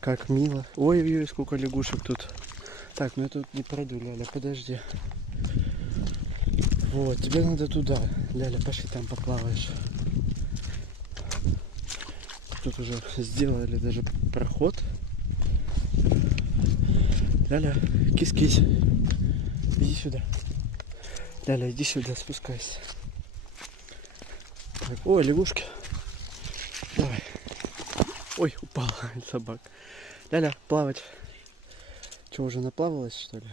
Как мило. Ой-ой-ой, сколько лягушек тут. Так, ну я тут не пройду, Ляля, подожди. Вот, тебе надо туда. Ляля, пошли там поплаваешь. Тут уже сделали даже проход. Ляля, кис-кис. Иди сюда. Ляля, иди сюда, спускайся. Так, ой, лягушки. Давай. Ой, упала собака. Ляля, плавать. Что, уже наплавалась, что ли?